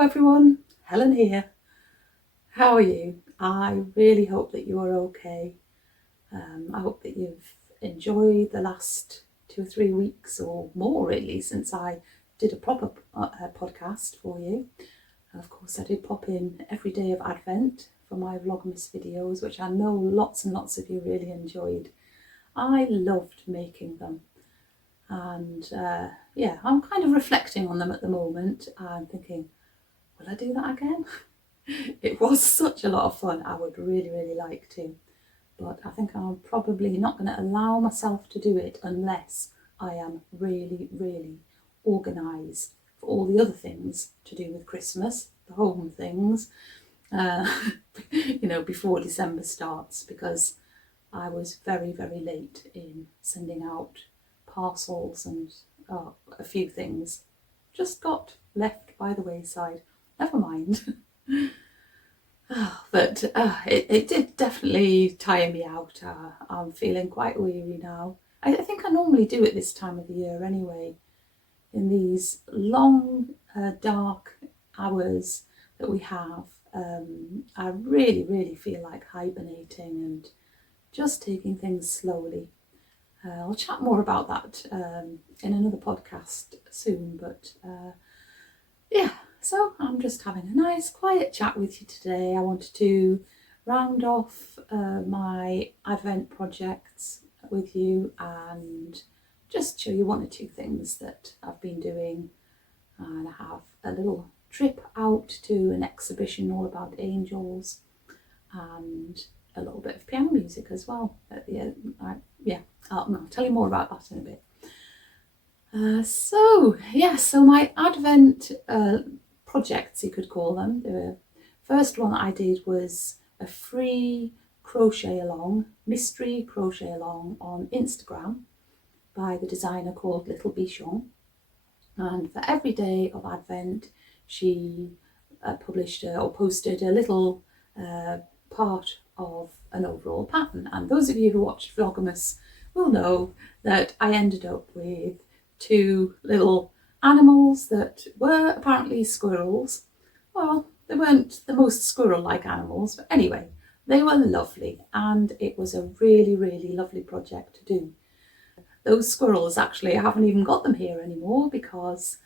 Hello everyone, Helen here. How are you? I really hope that you are okay. I hope that you've enjoyed the last 2 or 3 weeks or more really since I did a proper podcast for you. Of course, I did pop in every day of Advent for my Vlogmas videos, which I know lots and lots of you really enjoyed. I loved making them. And yeah, I'm kind of reflecting on them at the moment. I'm thinking, will I do that again? It was such a lot of fun. I would really like to. But I think I'm probably not going to allow myself to do it unless I am really organised for all the other things to do with Christmas, the home things, before December starts, because I was very late in sending out parcels and a few things just got left by the wayside. Never mind. But it did definitely tire me out. I'm feeling quite weary now. I think I normally do it this time of the year anyway. In these long, dark hours that we have, I really feel like hibernating and just taking things slowly. I'll chat more about that in another podcast soon, but yeah, so I'm just having a nice quiet chat with you today. I wanted to round off my Advent projects with you and just show you 1 or 2 things that I've been doing. And I have a little trip out to an exhibition all about angels and a little bit of piano music as well at the end. I'll tell you more about that in a bit. So my Advent projects, you could call them. The first one I did was a free mystery crochet along on Instagram by the designer called Little Bichons. And for every day of Advent, she posted a little part of an overall pattern. And those of you who watched Vlogmas will know that I ended up with 2 little animals that were apparently squirrels. Well, they weren't the most squirrel-like animals, but anyway, they were lovely, and it was a really lovely project to do. Those squirrels, actually, I haven't even got them here anymore because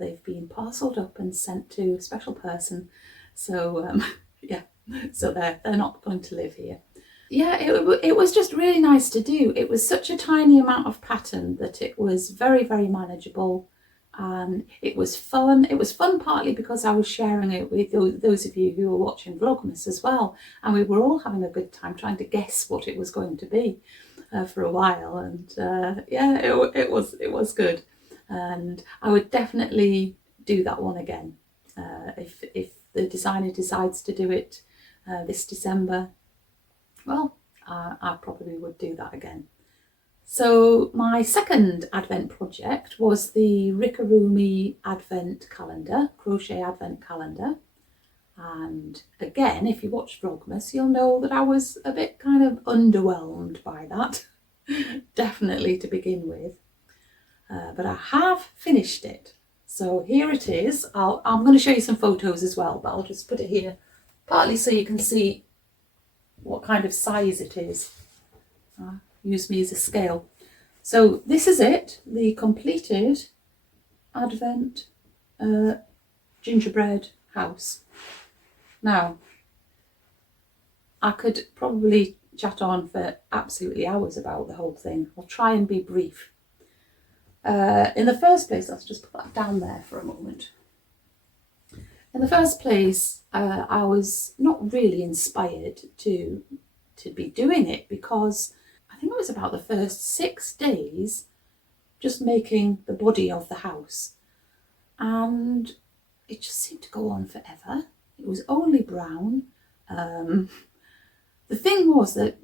they've been parcelled up and sent to a special person. So so they're not going to live here. Yeah, it was just really nice to do. It was such a tiny amount of pattern that it was very manageable, and it was fun. It was fun partly because I was sharing it with those of you who were watching Vlogmas as well, and we were all having a good time trying to guess what it was going to be for a while. And it was good, and I would definitely do that one again if the designer decides to do it this December. Well, I probably would do that again. So my second Advent project was the Ricorumi Advent calendar, crochet Advent calendar. And again, if you watch Vlogmas, you'll know that I was a bit kind of underwhelmed by that, definitely to begin with. But I have finished it. So here it is. I'm going to show you some photos as well, but I'll just put it here, partly so you can see what kind of size it is. Use me as a scale. So this is it, the completed Advent gingerbread house. Now, I could probably chat on for absolutely hours about the whole thing. I'll try and be brief. In the first place, let's just put that down there for a moment. In the first place, I was not really inspired to be doing it because I think it was about the first 6 days just making the body of the house, and it just seemed to go on forever. It was only brown. The thing was that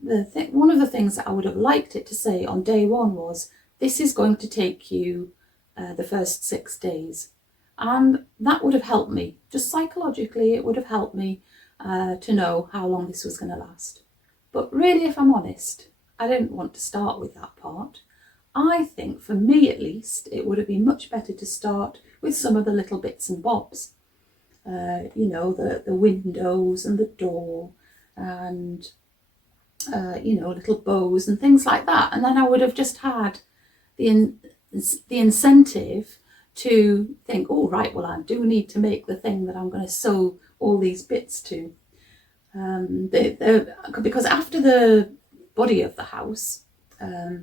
one of the things that I would have liked it to say on day 1 was, this is going to take you the first 6 days. And that would have helped me, just psychologically, it would have helped me to know how long this was going to last. But really, if I'm honest, I didn't want to start with that part. I think, for me at least, it would have been much better to start with some of the little bits and bobs. you know, the windows and the door and, you know, little bows and things like that. And then I would have just had the incentive to think, oh, right, well, I do need to make the thing that I'm going to sew all these bits to. Because after the body of the house, I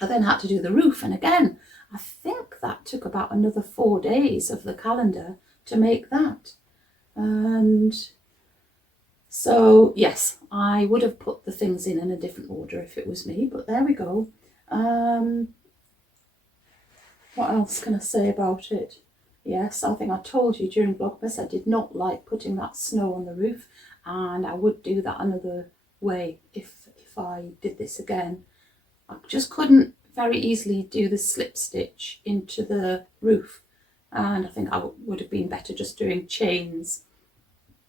then had to do the roof. And again, I think that took about another 4 days of the calendar to make that. And so, yes, I would have put the things in a different order if it was me, but there we go. What else can I say about it? Yes, I think I told you during Vlogmas I did not like putting that snow on the roof, and I would do that another way if I did this again. I just couldn't very easily do the slip stitch into the roof, and I think I would have been better just doing chains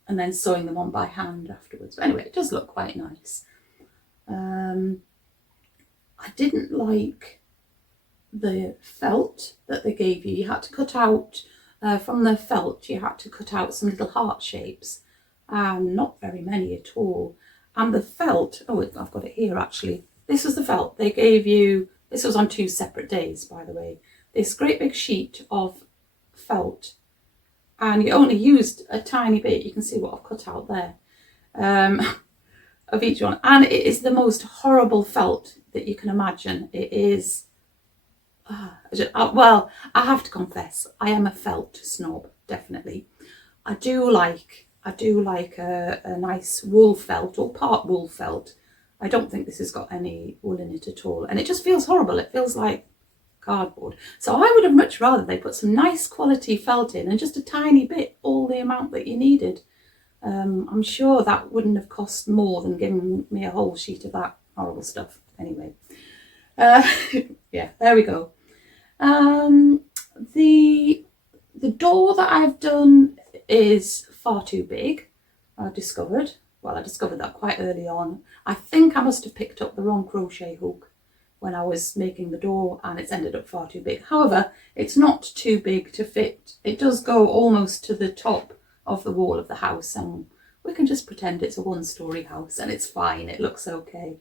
and then sewing them on by hand afterwards. But anyway, it does look quite nice. I didn't like the felt that they gave you. You had to cut out, from the felt, you had to cut out some little heart shapes. Not very many at all. And the felt, oh, I've got it here actually. This was the felt they gave you. This was on 2 separate days, by the way. This great big sheet of felt, and you only used a tiny bit. You can see what I've cut out there, of each one. And it is the most horrible felt that you can imagine. It is, well, I have to confess, I am a felt snob, definitely. I do like a nice wool felt or part wool felt. I don't think this has got any wool in it at all, and it just feels horrible. It feels like cardboard. So I would have much rather they put some nice quality felt in and just a tiny bit, all the amount that you needed. I'm sure that wouldn't have cost more than giving me a whole sheet of that horrible stuff. Anyway, yeah, there we go. The door that I've done is far too big, I discovered. Well, I discovered that quite early on. I think I must have picked up the wrong crochet hook when I was making the door, and it's ended up far too big. However, it's not too big to fit. It does go almost to the top of the wall of the house, and we can just pretend it's a 1-story house and it's fine. It looks okay.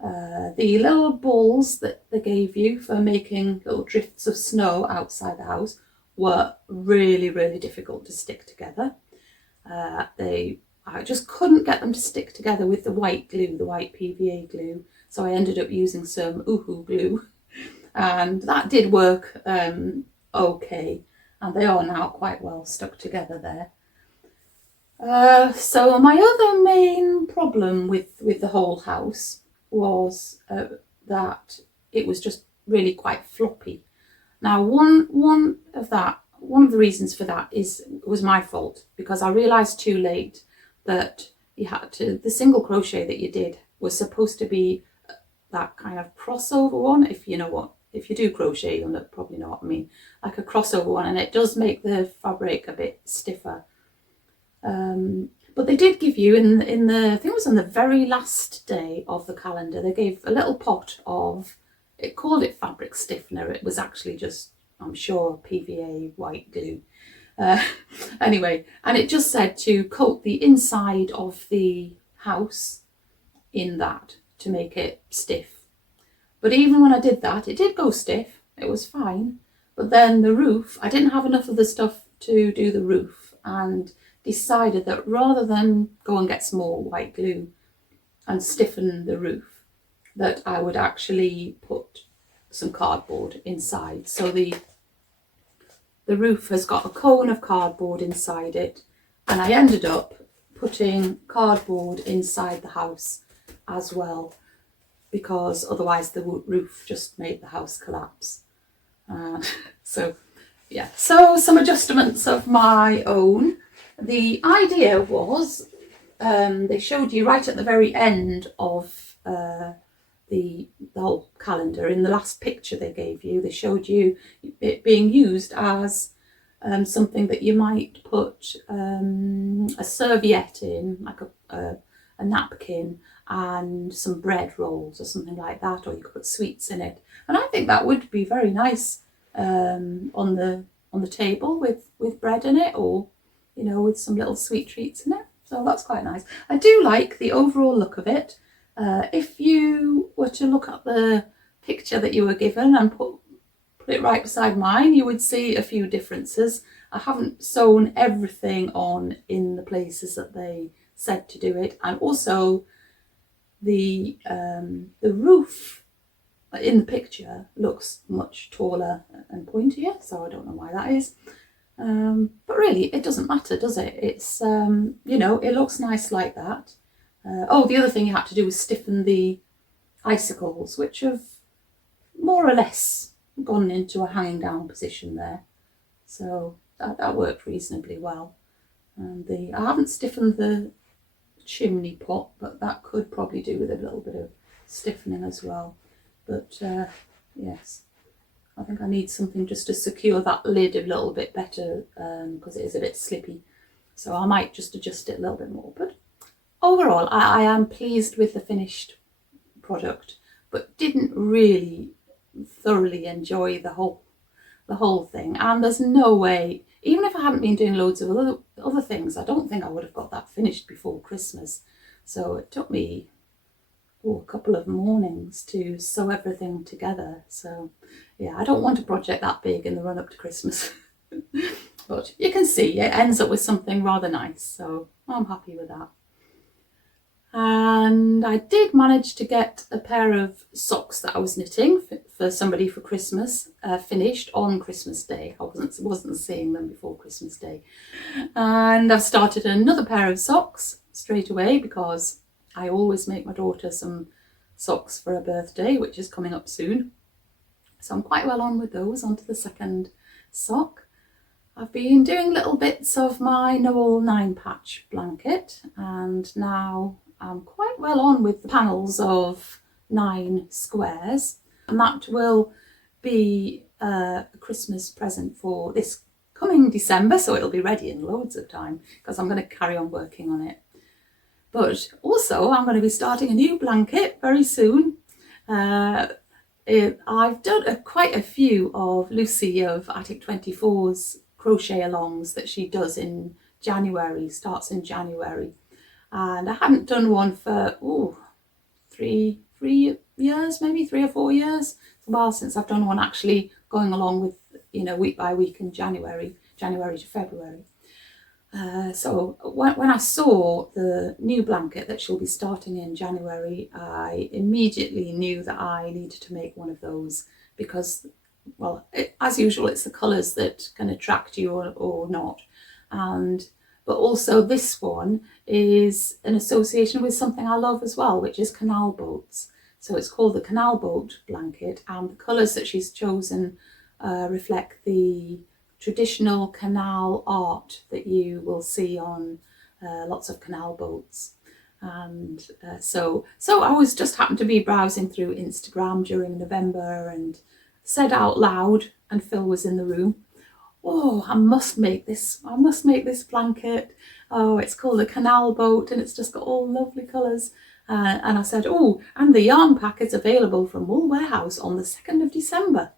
The little balls that they gave you for making little drifts of snow outside the house were really, really difficult to stick together. I just couldn't get them to stick together with the white glue, the white PVA glue. So I ended up using some Uhu glue, and that did work okay. And they are now quite well stuck together there. So my other main problem with the whole house was that it was just really quite floppy. Now, one of the reasons for that was my fault, because I realised too late that the single crochet that you did was supposed to be that kind of crossover one. If you do crochet, you'll probably know what I mean, like a crossover one, and it does make the fabric a bit stiffer. But they did give you in the, I think it was on the very last day of the calendar, they gave a little pot of, it called it fabric stiffener. It was actually just, I'm sure, PVA white glue. Anyway, and it just said to coat the inside of the house in that to make it stiff. But even when I did that, it did go stiff. It was fine. But then the roof, I didn't have enough of the stuff to do the roof, and decided that rather than go and get some more white glue and stiffen the roof, that I would actually put some cardboard inside. So the roof has got a cone of cardboard inside it, and I ended up putting cardboard inside the house as well, because otherwise the roof just made the house collapse. So yeah, so some adjustments of my own. The idea was, they showed you right at the very end of the whole calendar, in the last picture they gave you, they showed you it being used as something that you might put a serviette in, like a napkin, and some bread rolls or something like that, or you could put sweets in it. And I think that would be very nice on the table with bread in it, or you know, with some little sweet treats in it. So that's quite nice. I do like the overall look of it. If you were to look at the picture that you were given and put it right beside mine, you would see a few differences. I haven't sewn everything on in the places that they said to do it, and also the roof in the picture looks much taller and pointier, so I don't know why that is. But really, it doesn't matter, does it? It's, you know, it looks nice like that. Oh, the other thing you had to do was stiffen the icicles, which have more or less gone into a hanging down position there. So that worked reasonably well. And I haven't stiffened the chimney pot, but that could probably do with a little bit of stiffening as well. But yes, I think I need something just to secure that lid a little bit better, because it is a bit slippy. So I might just adjust it a little bit more. But overall, I am pleased with the finished product, but didn't really thoroughly enjoy the whole thing. And there's no way, even if I hadn't been doing loads of other things, I don't think I would have got that finished before Christmas. So it took me a couple of mornings to sew everything together. So yeah, I don't want a project that big in the run up to Christmas. But you can see it ends up with something rather nice, so I'm happy with that. And I did manage to get a pair of socks that I was knitting for somebody for Christmas, finished on Christmas Day. I wasn't seeing them before Christmas Day. And I've started another pair of socks straight away, because I always make my daughter some socks for her birthday, which is coming up soon. So I'm quite well on with those. On to the second sock. I've been doing little bits of my Noel 9-patch blanket, and now I'm quite well on with the panels of 9 squares, and that will be a Christmas present for this coming December, so it'll be ready in loads of time, because I'm going to carry on working on it. But also I'm going to be starting a new blanket very soon. I've done quite a few of Lucy of Attic 24's crochet alongs that she does in January, starts in January. And I hadn't done one for 3 years, maybe 3 or 4 years. It's a while since I've done one actually going along with, you know, week by week in January to February. So when I saw the new blanket that she'll be starting in January, I immediately knew that I needed to make one of those, because, well, as usual, it's the colours that can attract you or not. But also this one is an association with something I love as well, which is canal boats. So it's called the Canal Boat blanket, and the colours that she's chosen reflect the traditional canal art that you will see on lots of canal boats. And so I was just happened to be browsing through Instagram during November and said out loud, and Phil was in the room, "Oh, I must make this blanket. Oh, it's called a canal boat, and it's just got all lovely colours." And I said, "Oh, and the yarn pack is available from Wool Warehouse on the 2nd of December.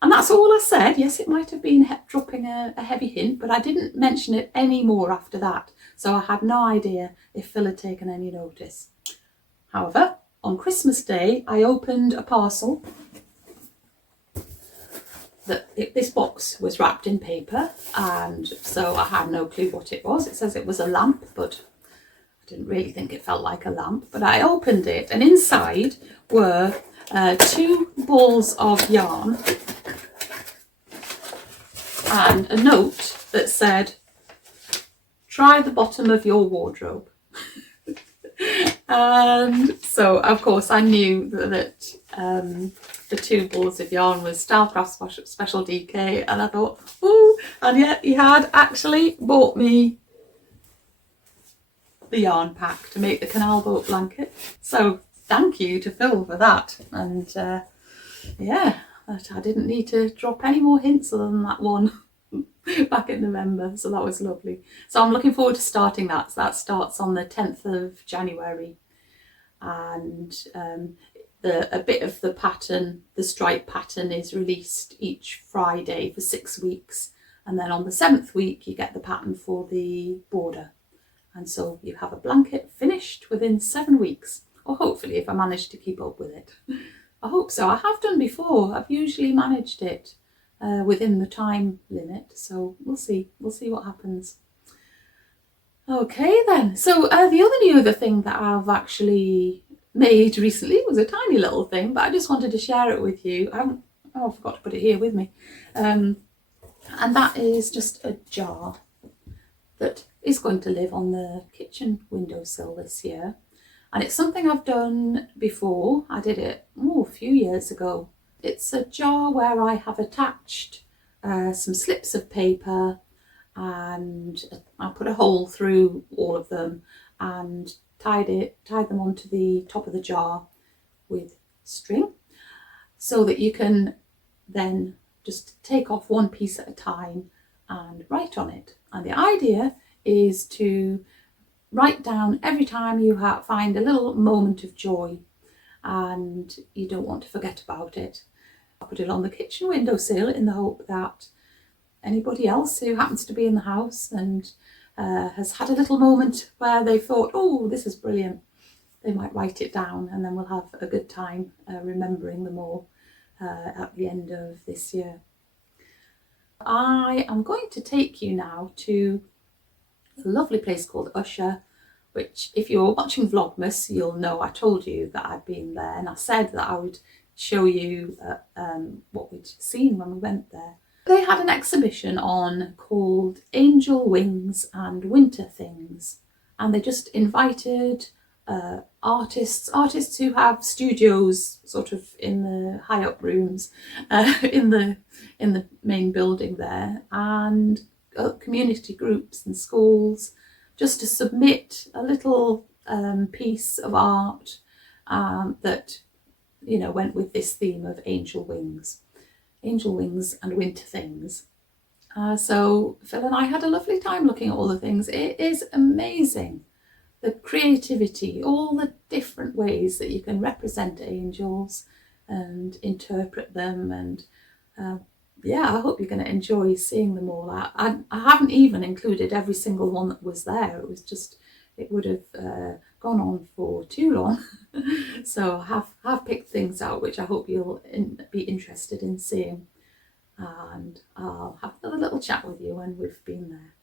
And that's all I said. Yes, it might have been dropping a heavy hint, but I didn't mention it any more after that. So I had no idea if Phil had taken any notice. However, on Christmas Day, I opened a parcel. This box was wrapped in paper, and so I had no clue what it was. It says it was a lamp, but I didn't really think it felt like a lamp. But I opened it, and inside were 2 balls of yarn and a note that said, "Try the bottom of your wardrobe." And so, of course, I knew that the 2 balls of yarn was Stylecraft Special DK, and I thought, ooh, and yet he had actually bought me the yarn pack to make the canal boat blanket. So thank you to Phil for that. And yeah, I didn't need to drop any more hints other than that one back in November, so that was lovely. So I'm looking forward to starting that. So that starts on the 10th of January, and a bit of the pattern, the stripe pattern, is released each Friday for 6 weeks, And then on the 7th week, you get the pattern for the border. And so you have a blanket finished within 7 weeks, or hopefully if I manage to keep up with it. I hope so. I have done before. I've usually managed it within the time limit. So we'll see. We'll see what happens. Okay then. So the other thing that I've actually made recently was a tiny little thing, but I just wanted to share it with you. I forgot to put it here with me. And that is just a jar that is going to live on the kitchen windowsill this year. And it's something I've done before. I did it a few years ago. It's a jar where I have attached some slips of paper, and I put a hole through all of them and tied them onto the top of the jar with string, so that you can then just take off one piece at a time and write on it. And the idea is to write down every time you find a little moment of joy and you don't want to forget about it. I put it on the kitchen windowsill in the hope that anybody else who happens to be in the house and has had a little moment where they thought, oh, this is brilliant, they might write it down, and then we'll have a good time remembering them all at the end of this year. I am going to take you now to a lovely place called Ushaw, which if you're watching Vlogmas, you'll know I told you that I'd been there, and I said that I would show you what we'd seen when we went there. They had an exhibition on called Angel Wings and Winter Things, and they just invited artists who have studios sort of in the high up rooms in the main building there, and community groups and schools, just to submit a little piece of art that went with this theme of angel wings and winter things. So Phil and I had a lovely time looking at all the things. It is amazing, the creativity, all the different ways that you can represent angels and interpret them, and I hope you're going to enjoy seeing them all. I haven't even included every single one that was there. It would have gone on for too long. So have picked things out which I hope you'll be interested in seeing, and I'll have another little chat with you when we've been there.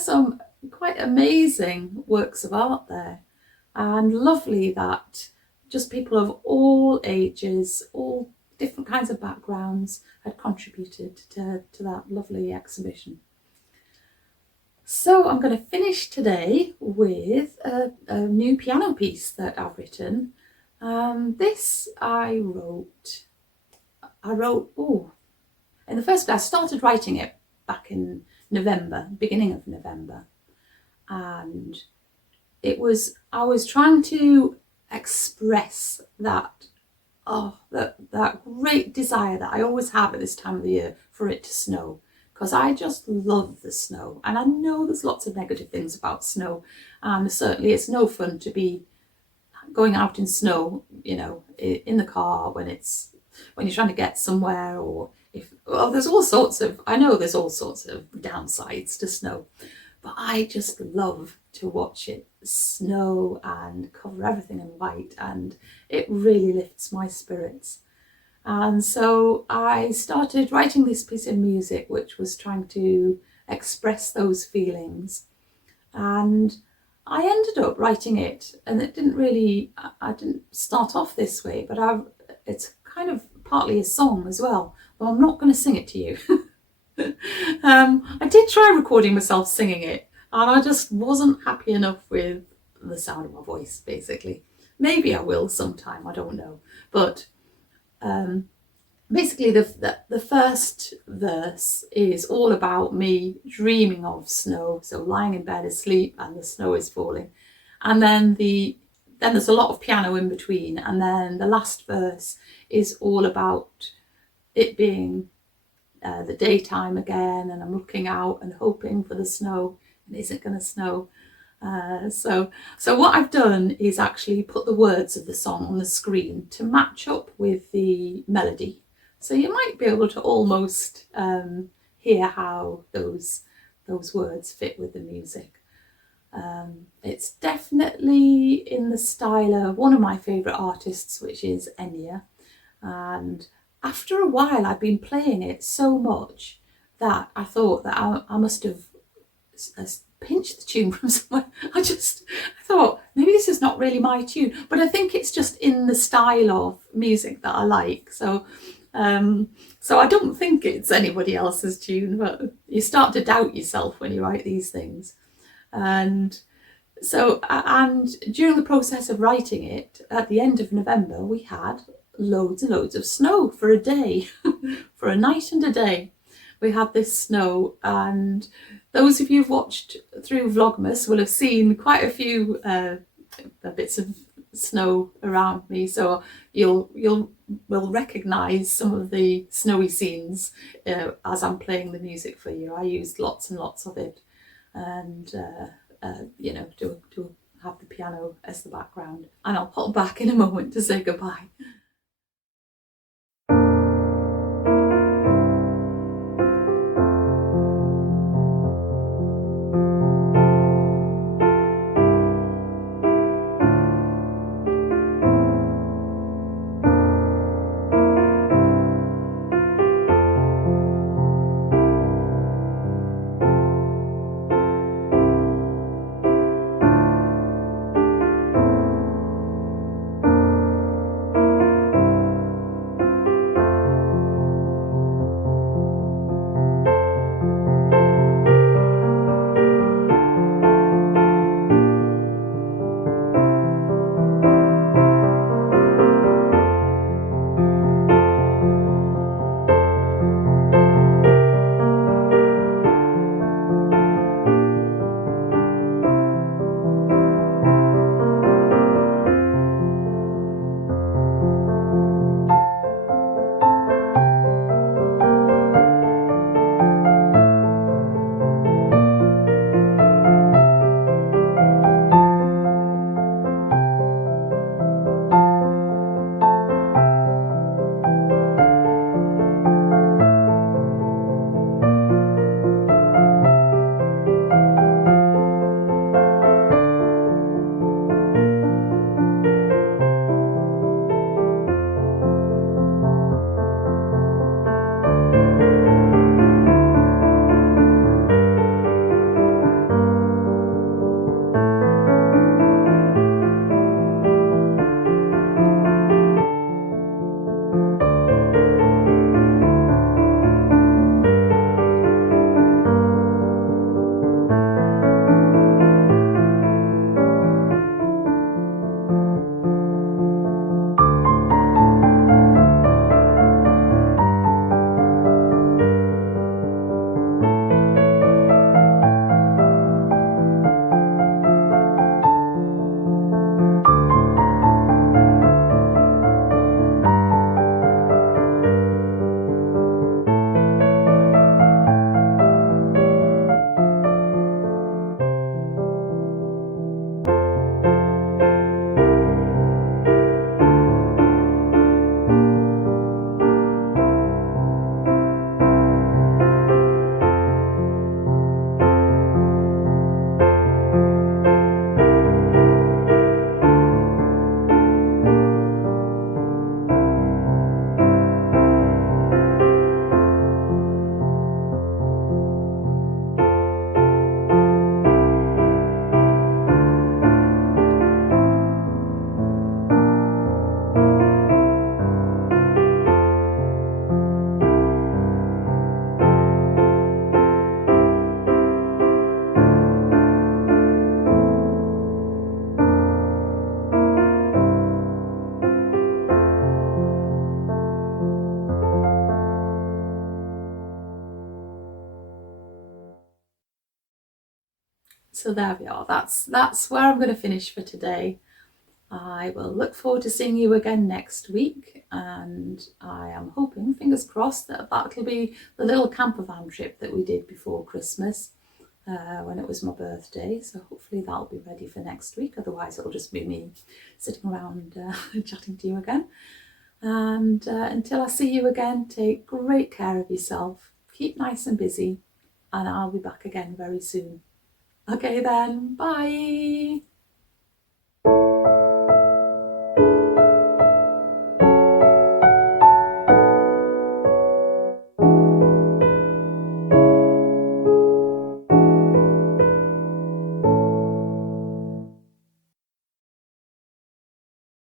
some quite amazing works of art there, and lovely that just people of all ages, all different kinds of backgrounds had contributed to that lovely exhibition. So I'm going to finish today with a new piano piece that I've written. This I wrote, in the first place, I started writing it back in November, beginning of November. And I was trying to express that great desire that I always have at this time of the year for it to snow, because I just love the snow. And I know there's lots of negative things about snow, and certainly it's no fun to be going out in snow, you know, in the car when you're trying to get somewhere, or there's all sorts of downsides to snow. But I just love to watch it snow and cover everything in white, and it really lifts my spirits. And so I started writing this piece of music which was trying to express those feelings. And I ended up writing it, and it I didn't start off this way, but it's kind of partly a song as well, though I'm not going to sing it to you. I did try recording myself singing it, and I just wasn't happy enough with the sound of my voice, basically. Maybe I will sometime, I don't know. But basically the first verse is all about me dreaming of snow, so lying in bed asleep and the snow is falling. And then there's a lot of piano in between, and then the last verse is all about it being the daytime again, and I'm looking out and hoping for the snow, and is it going to snow? So what I've done is actually put the words of the song on the screen to match up with the melody. So you might be able to almost hear how those words fit with the music. It's definitely in the style of one of my favourite artists, which is Enya. And after a while, I'd been playing it so much that I thought that I must have pinched the tune from somewhere. I thought, maybe this is not really my tune, but I think it's just in the style of music that I like. So I don't think it's anybody else's tune, but you start to doubt yourself when you write these things. And during the process of writing it, at the end of November, we had loads and loads of snow for a day, for a night and a day. We had this snow, and those of you who've watched through Vlogmas will have seen quite a few bits of snow around me, so you'll recognise some of the snowy scenes as I'm playing the music for you. I used lots and lots of it, and to have the piano as the background. And I'll pop back in a moment to say goodbye. So there we are. That's where I'm going to finish for today. I will look forward to seeing you again next week, and I am hoping, fingers crossed, that that'll be the little camper van trip that we did before Christmas when it was my birthday. So hopefully that'll be ready for next week. Otherwise it'll just be me sitting around chatting to you again. And until I see you again, take great care of yourself, keep nice and busy, and I'll be back again very soon. Okay then, bye.